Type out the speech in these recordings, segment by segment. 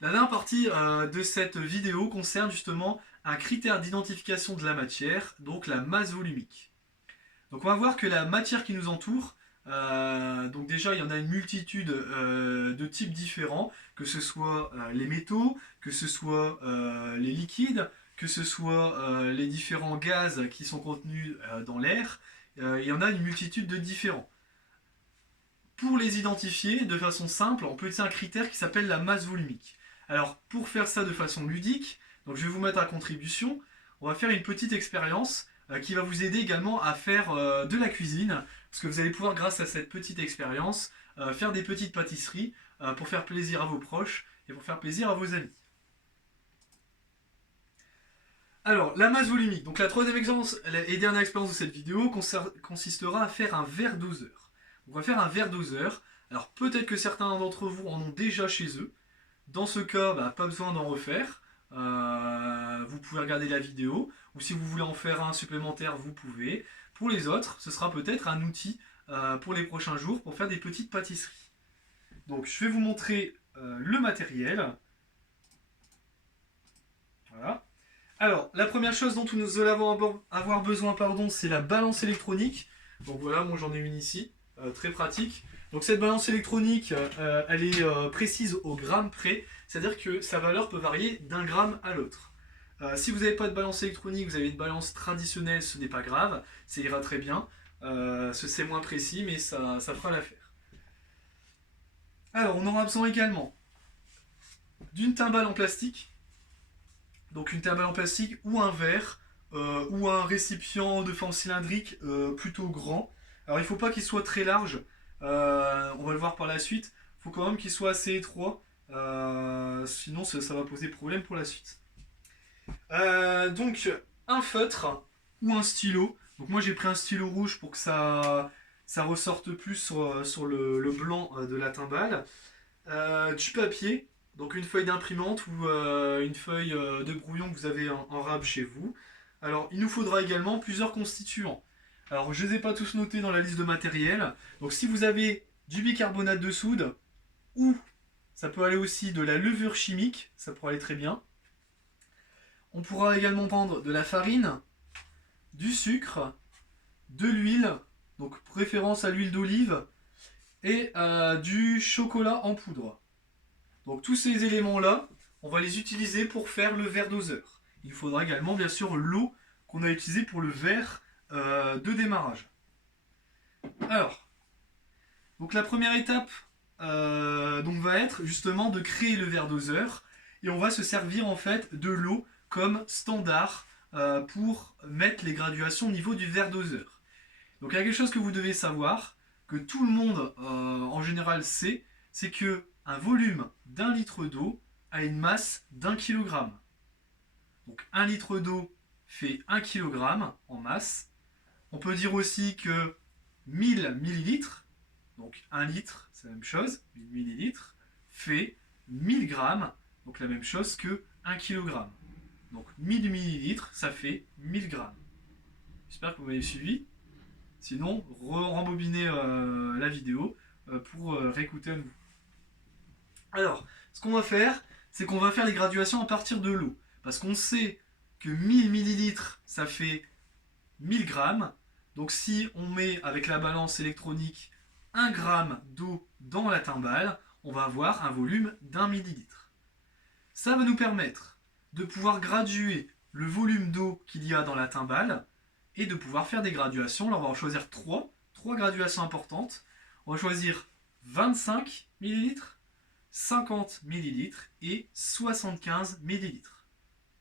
La dernière partie de cette vidéo concerne justement un critère d'identification de la matière, donc la masse volumique. Donc on va voir que la matière qui nous entoure, donc déjà il y en a une multitude de types différents, que ce soit les métaux, que ce soit les liquides, que ce soit les différents gaz qui sont contenus dans l'air. Il y en a une multitude de différents. Pour les identifier de façon simple, on peut utiliser un critère qui s'appelle la masse volumique. Alors pour faire ça de façon ludique, donc je vais vous mettre à contribution, on va faire une petite expérience qui va vous aider également à faire de la cuisine, parce que vous allez pouvoir grâce à cette petite expérience faire des petites pâtisseries pour faire plaisir à vos proches et pour faire plaisir à vos amis. Alors, la masse volumique. Donc la troisième expérience et dernière expérience de cette vidéo consistera à faire un verre doseur. On va faire un verre doseur. Alors peut-être que certains d'entre vous en ont déjà chez eux. Dans ce cas, pas besoin d'en refaire. Vous pouvez regarder la vidéo. Ou si vous voulez en faire un supplémentaire, vous pouvez. Pour les autres, ce sera peut-être un outil pour les prochains jours pour faire des petites pâtisseries. Donc je vais vous montrer le matériel. Voilà. Alors, la première chose dont nous allons avoir besoin, c'est la balance électronique. Donc voilà, moi j'en ai une ici, très pratique. Donc cette balance électronique, elle est précise au gramme près, c'est-à-dire que sa valeur peut varier d'un gramme à l'autre. Si vous n'avez pas de balance électronique, vous avez une balance traditionnelle, ce n'est pas grave, ça ira très bien. C'est moins précis, mais ça fera l'affaire. Alors, on aura besoin également d'une timbale en plastique. Donc une timbale en plastique ou un verre ou un récipient de forme cylindrique plutôt grand. Alors il ne faut pas qu'il soit très large, on va le voir par la suite. Il faut quand même qu'il soit assez étroit, sinon ça va poser problème pour la suite. Donc un feutre ou un stylo. Donc moi j'ai pris un stylo rouge pour que ça ressorte plus sur le blanc de la timbale. Du papier, donc une feuille d'imprimante ou une feuille de brouillon que vous avez en rab chez vous. Alors il nous faudra également plusieurs constituants. Alors je ne les ai pas tous notés dans la liste de matériel. Donc si vous avez du bicarbonate de soude ou ça peut aller aussi de la levure chimique, ça pourrait aller très bien. On pourra également prendre de la farine, du sucre, de l'huile, donc préférence à l'huile d'olive, et du chocolat en poudre. Donc tous ces éléments-là, on va les utiliser pour faire le verre doseur. Il faudra également bien sûr l'eau qu'on a utilisée pour le verre de démarrage. Alors, donc la première étape donc va être justement de créer le verre doseur et on va se servir en fait de l'eau comme standard pour mettre les graduations au niveau du verre doseur. Donc il y a quelque chose que vous devez savoir, que tout le monde en général sait, c'est que un volume d'un litre d'eau a une masse d'1 kg. Donc 1 litre d'eau fait 1 kg en masse. On peut dire aussi que 1000 millilitres, donc 1 litre, c'est la même chose, 1000 millilitres, fait 1000 grammes, donc la même chose que 1 kg. Donc 1000 millilitres, ça fait 1000 grammes. J'espère que vous m'avez suivi. Sinon, rembobinez la vidéo pour réécouter à nouveau. Alors, ce qu'on va faire, c'est qu'on va faire les graduations à partir de l'eau. Parce qu'on sait que 1000 millilitres, ça fait 1000 grammes. Donc si on met avec la balance électronique 1 gramme d'eau dans la timbale, on va avoir un volume d'1 millilitre. Ça va nous permettre de pouvoir graduer le volume d'eau qu'il y a dans la timbale et de pouvoir faire des graduations. Alors on va en choisir trois graduations importantes. On va choisir 25 millilitres, 50 millilitres et 75 millilitres.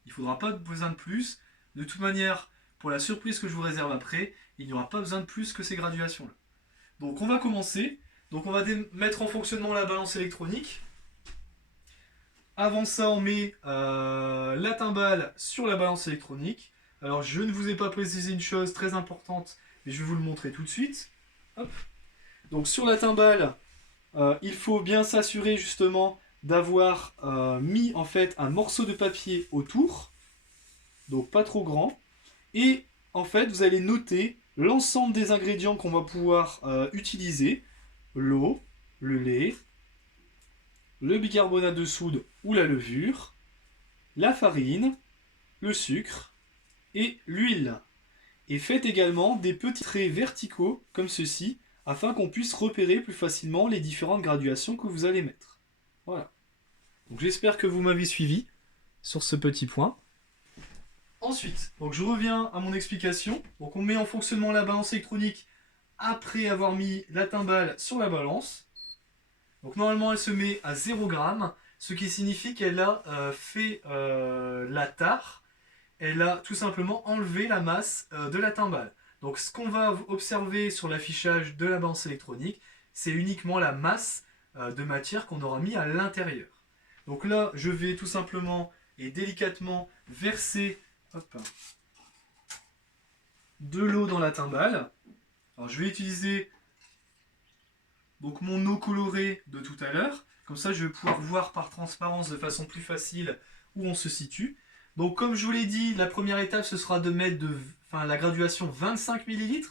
Il ne faudra pas besoin de plus. De toute manière, pour la surprise que je vous réserve après, il n'y aura pas besoin de plus que ces graduations-là. Donc on va commencer. Donc on va mettre en fonctionnement la balance électronique. Avant ça, on met la timbale sur la balance électronique. Alors je ne vous ai pas précisé une chose très importante, mais je vais vous le montrer tout de suite. Hop. Donc sur la timbale, il faut bien s'assurer justement d'avoir mis en fait un morceau de papier autour, donc pas trop grand, et en fait vous allez noter l'ensemble des ingrédients qu'on va pouvoir utiliser, l'eau, le lait, le bicarbonate de soude ou la levure, la farine, le sucre et l'huile. Et faites également des petits traits verticaux comme ceci afin qu'on puisse repérer plus facilement les différentes graduations que vous allez mettre. Voilà. Donc j'espère que vous m'avez suivi sur ce petit point. Ensuite, donc je reviens à mon explication. Donc on met en fonctionnement la balance électronique après avoir mis la timbale sur la balance. Donc normalement elle se met à 0 g, ce qui signifie qu'elle a fait la tare. Elle a tout simplement enlevé la masse de la timbale. Donc ce qu'on va observer sur l'affichage de la balance électronique, c'est uniquement la masse de matière qu'on aura mis à l'intérieur. Donc là, je vais tout simplement et délicatement verser de l'eau dans la timbale. Alors je vais utiliser donc mon eau colorée de tout à l'heure. Comme ça, je vais pouvoir voir par transparence de façon plus facile où on se situe. Donc comme je vous l'ai dit, la première étape, ce sera de mettre la graduation 25 ml.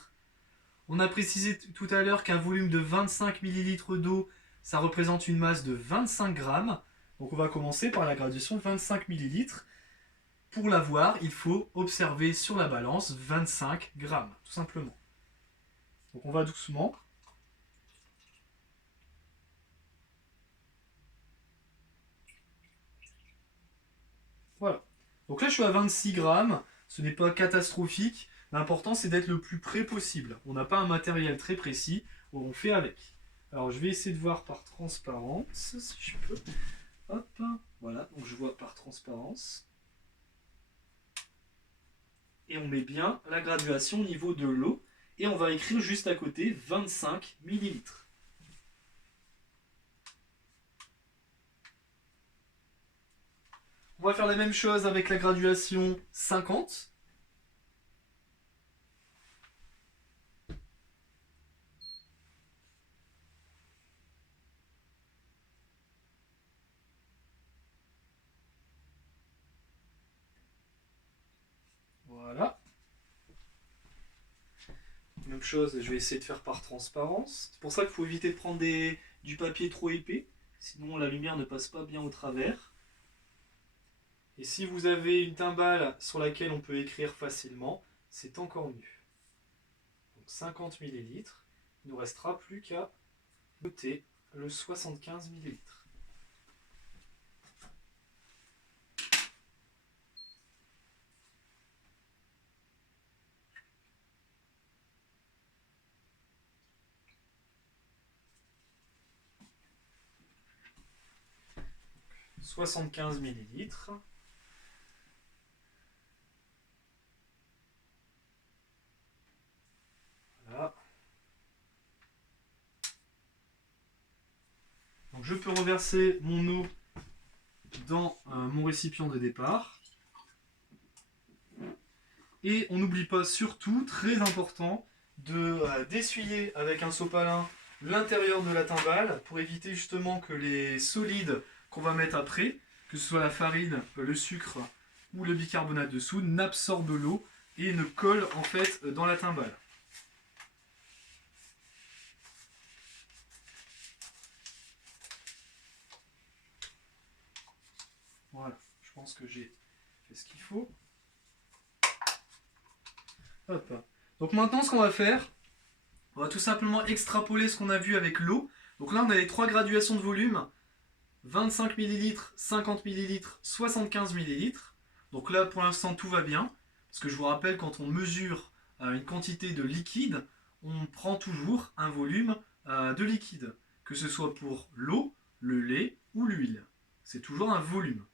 On a précisé tout à l'heure qu'un volume de 25 ml d'eau, ça représente une masse de 25 grammes. Donc on va commencer par la graduation 25 ml. Pour l'avoir, il faut observer sur la balance 25 grammes, tout simplement. Donc on va doucement. Voilà. Donc là, je suis à 26 grammes. Ce n'est pas catastrophique. L'important, c'est d'être le plus près possible. On n'a pas un matériel très précis. On fait avec. Alors, je vais essayer de voir par transparence, si je peux. Hop. Voilà. Donc, je vois par transparence. Et on met bien la graduation au niveau de l'eau. Et on va écrire juste à côté 25 ml. On va faire la même chose avec la graduation 50. Voilà. Même chose, je vais essayer de faire par transparence. C'est pour ça qu'il faut éviter de prendre du papier trop épais, sinon la lumière ne passe pas bien au travers. Et si vous avez une timbale sur laquelle on peut écrire facilement, c'est encore mieux. Donc 50 ml, il ne nous restera plus qu'à noter le 75 ml. « 75 ml. Voilà. Donc je peux reverser mon eau dans mon récipient de départ. Et on n'oublie pas surtout, très important, d'essuyer avec un sopalin l'intérieur de la timbale pour éviter justement que les solides qu'on va mettre après, que ce soit la farine, le sucre ou le bicarbonate de soude, n'absorbent l'eau et ne collent en fait dans la timbale. Voilà, je pense que j'ai fait ce qu'il faut. Hop. Donc maintenant, ce qu'on va faire, on va tout simplement extrapoler ce qu'on a vu avec l'eau. Donc là, on a les trois graduations de volume. 25 ml, 50 ml, 75 ml. Donc là, pour l'instant, tout va bien. Parce que je vous rappelle, quand on mesure une quantité de liquide, on prend toujours un volume de liquide. Que ce soit pour l'eau, le lait ou l'huile. C'est toujours un volume.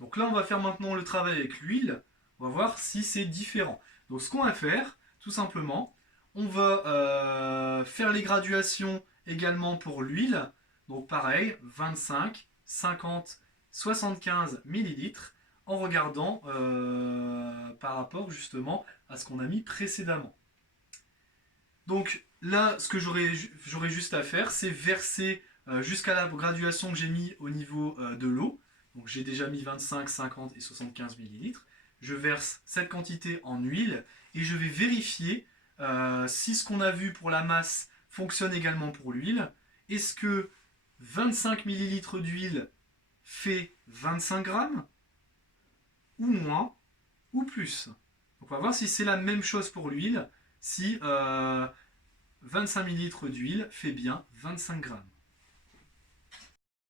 Donc là, on va faire maintenant le travail avec l'huile. On va voir si c'est différent. Donc ce qu'on va faire, tout simplement, on va faire les graduations également pour l'huile. Donc pareil, 25, 50, 75 ml en regardant par rapport justement à ce qu'on a mis précédemment. Donc là, ce que j'aurais juste à faire, c'est verser jusqu'à la graduation que j'ai mis au niveau de l'eau. Donc j'ai déjà mis 25, 50 et 75 ml. Je verse cette quantité en huile et je vais vérifier si ce qu'on a vu pour la masse fonctionne également pour l'huile. Est-ce que 25 millilitres d'huile fait 25 grammes, ou moins, ou plus. Donc on va voir si c'est la même chose pour l'huile, si 25 millilitres d'huile fait bien 25 grammes.